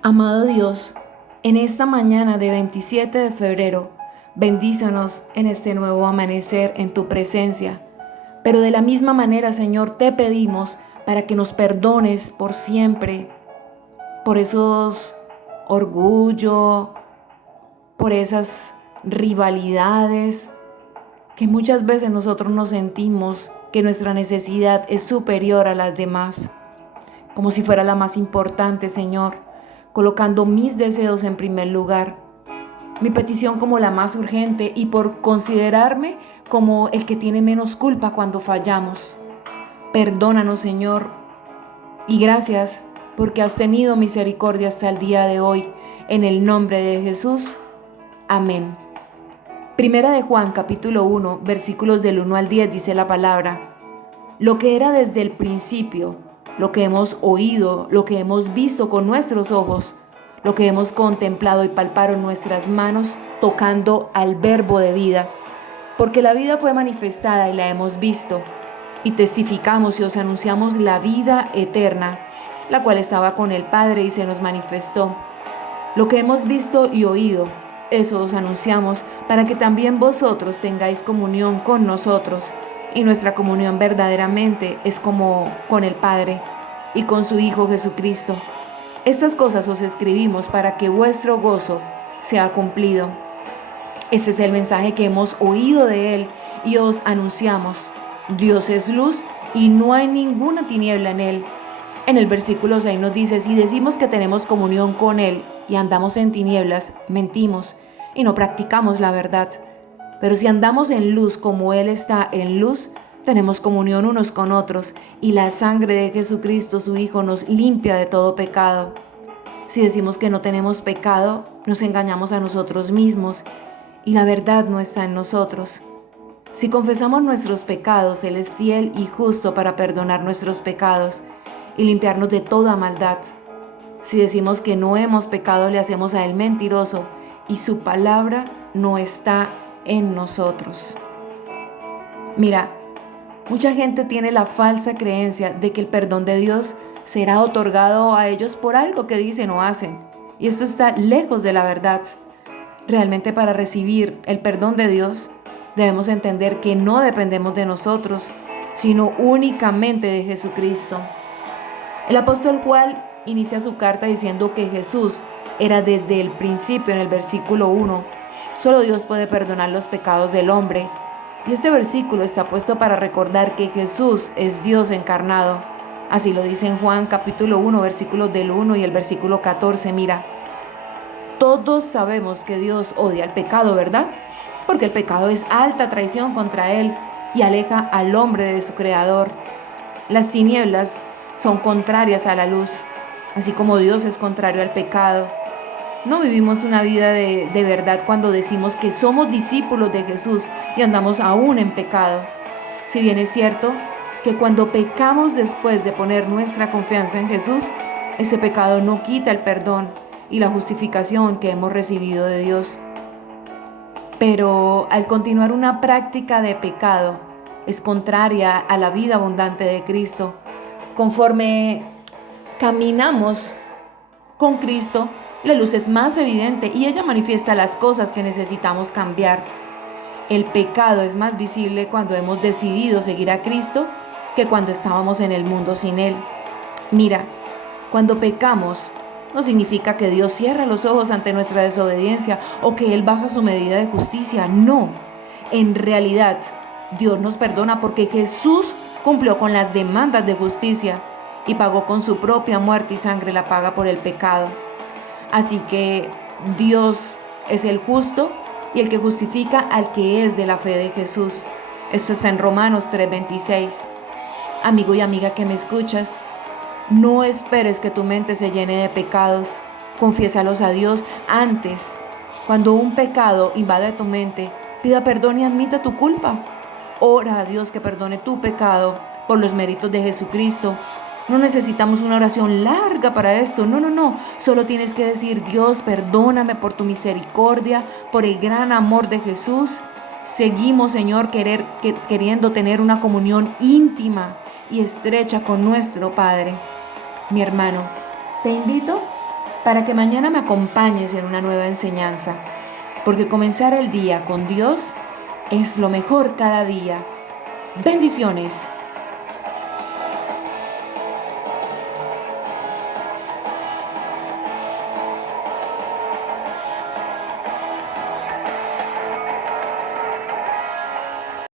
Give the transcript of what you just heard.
Amado Dios, en esta mañana de 27 de febrero, bendícenos en este nuevo amanecer en tu presencia. Pero de la misma manera, Señor, te pedimos para que nos perdones por siempre, por esos orgullo, por esas rivalidades, que muchas veces nosotros nos sentimos que nuestra necesidad es superior a las demás, como si fuera la más importante, Señor, colocando mis deseos en primer lugar, mi petición como la más urgente y por considerarme como el que tiene menos culpa cuando fallamos. Perdónanos, Señor, y gracias porque has tenido misericordia hasta el día de hoy. En el nombre de Jesús. Amén. Primera de Juan, capítulo 1, versículos del 1 al 10, dice la palabra: lo que era desde el principio, lo que hemos oído, lo que hemos visto con nuestros ojos, lo que hemos contemplado y palpado en nuestras manos, tocando al Verbo de vida. Porque la vida fue manifestada y la hemos visto, y testificamos y os anunciamos la vida eterna, la cual estaba con el Padre y se nos manifestó. Lo que hemos visto y oído, eso os anunciamos, para que también vosotros tengáis comunión con nosotros. Y nuestra comunión verdaderamente es como con el Padre y con su Hijo Jesucristo. Estas cosas os escribimos para que vuestro gozo sea cumplido. Este es el mensaje que hemos oído de Él y os anunciamos. Dios es luz y no hay ninguna tiniebla en Él. En el versículo 6 nos dice: si decimos que tenemos comunión con Él y andamos en tinieblas, mentimos y no practicamos la verdad. Pero si andamos en luz como Él está en luz, tenemos comunión unos con otros, y la sangre de Jesucristo, su Hijo, nos limpia de todo pecado. Si decimos que no tenemos pecado, nos engañamos a nosotros mismos, y la verdad no está en nosotros. Si confesamos nuestros pecados, Él es fiel y justo para perdonar nuestros pecados y limpiarnos de toda maldad. Si decimos que no hemos pecado, le hacemos a Él mentiroso, y su palabra no está en nosotros. Mira, mucha gente tiene la falsa creencia de que el perdón de Dios será otorgado a ellos por algo que dicen o hacen, y esto está lejos de la verdad. Realmente, para recibir el perdón de Dios, debemos entender que no dependemos de nosotros, sino únicamente de Jesucristo. El apóstol Juan inicia su carta diciendo que Jesús era desde el principio, en el versículo 1. Solo Dios puede perdonar los pecados del hombre. Y este versículo está puesto para recordar que Jesús es Dios encarnado. Así lo dice en Juan capítulo 1, versículos del 1 y el versículo 14. Mira, todos sabemos que Dios odia el pecado, ¿verdad? Porque el pecado es alta traición contra Él y aleja al hombre de su Creador. Las tinieblas son contrarias a la luz, así como Dios es contrario al pecado. No vivimos una vida de verdad cuando decimos que somos discípulos de Jesús y andamos aún en pecado. Si bien es cierto que cuando pecamos después de poner nuestra confianza en Jesús, ese pecado no quita el perdón y la justificación que hemos recibido de Dios. Pero al continuar una práctica de pecado, es contraria a la vida abundante de Cristo. Conforme caminamos con Cristo, la luz es más evidente y ella manifiesta las cosas que necesitamos cambiar. El pecado es más visible cuando hemos decidido seguir a Cristo que cuando estábamos en el mundo sin Él. Mira, cuando pecamos, no significa que Dios cierra los ojos ante nuestra desobediencia o que Él baja su medida de justicia. No, en realidad, Dios nos perdona porque Jesús cumplió con las demandas de justicia y pagó con su propia muerte y sangre la paga por el pecado. Así que Dios es el justo y el que justifica al que es de la fe de Jesús. Esto está en Romanos 3:26. Amigo y amiga que me escuchas, no esperes que tu mente se llene de pecados. Confiésalos a Dios antes. Cuando un pecado invade tu mente, pida perdón y admita tu culpa. Ora a Dios que perdone tu pecado por los méritos de Jesucristo. No necesitamos una oración larga para esto. No. Solo tienes que decir: Dios, perdóname por tu misericordia, por el gran amor de Jesús. Seguimos, Señor, queriendo tener una comunión íntima y estrecha con nuestro Padre. Mi hermano, te invito para que mañana me acompañes en una nueva enseñanza, porque comenzar el día con Dios es lo mejor cada día. Bendiciones.